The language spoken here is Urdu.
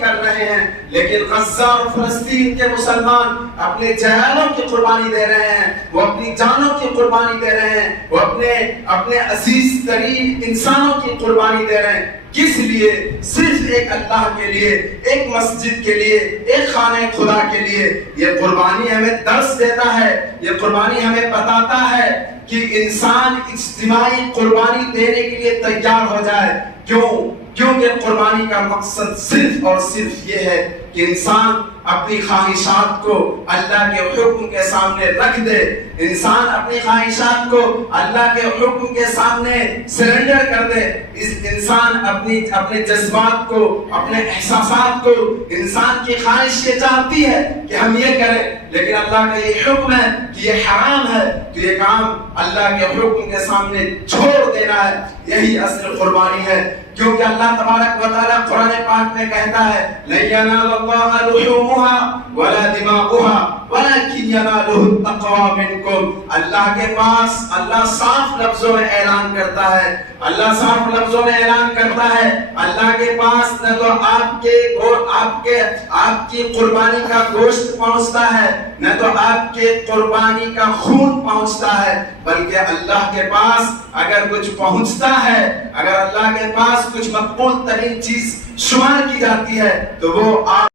کر رہے ہیں، لیکن غزہ اور فلسطین کے مسلمان اپنے جانوں کی قربانی دے رہے ہیں، وہ اپنی جانوں کی قربانی دے رہے ہیں، وہ اپنے عزیز ترین انسانوں کی قربانی دے رہے ہیں۔ کس لیے؟ صرف ایک اللہ کے لیے، ایک مسجد کے لیے، ایک خانہ خدا کے لیے۔ یہ قربانی ہمیں درس دیتا ہے، یہ قربانی ہمیں بتاتا ہے کہ انسان اجتماعی قربانی دینے کے لیے تیار ہو جائے۔ کیونکہ قربانی کا مقصد صرف اور صرف یہ ہے کہ انسان اپنی خواہشات کو اللہ کے حکم کے سامنے رکھ دے، انسان اپنی خواہشات کو اللہ کے حکم کے سامنے سرنڈر کر دے۔ انسان اپنے جذبات کو، اپنے احساسات کو، انسان کی خواہش یہ چاہتی ہے کہ ہم یہ کریں، لیکن اللہ کا یہ حکم ہے کہ یہ حرام ہے، تو یہ کام اللہ کے حکم کے سامنے چھوڑ دینا ہے۔ یہی اصل قربانی ہے، کیونکہ اللہ تبارک و تعالیٰ قرآن پاک میں کہتا ہے لَن يَنَالَ اللَّهَ لُحُومُهَا وَلَا دِمَاؤُهَا وَلَكِنْ يَنَالُهُ التَّقْوَىٰ مِنْكُمْ۔ اللہ کے پاس اللہ صاف لفظوں میں اعلان کرتا ہے، اللہ صاف لفظوں میں اعلان کرتا ہے، اللہ کے پاس نہ تو آپ کی قربانی کا گوشت پہنچتا ہے، نہ تو آپ کے قربانی کا خون پہنچتا ہے، بلکہ اللہ کے پاس اگر کچھ پہنچتا ہے، اگر اللہ کے پاس کچھ مقبول ترین چیز شمار کی جاتی ہے تو وہ آپ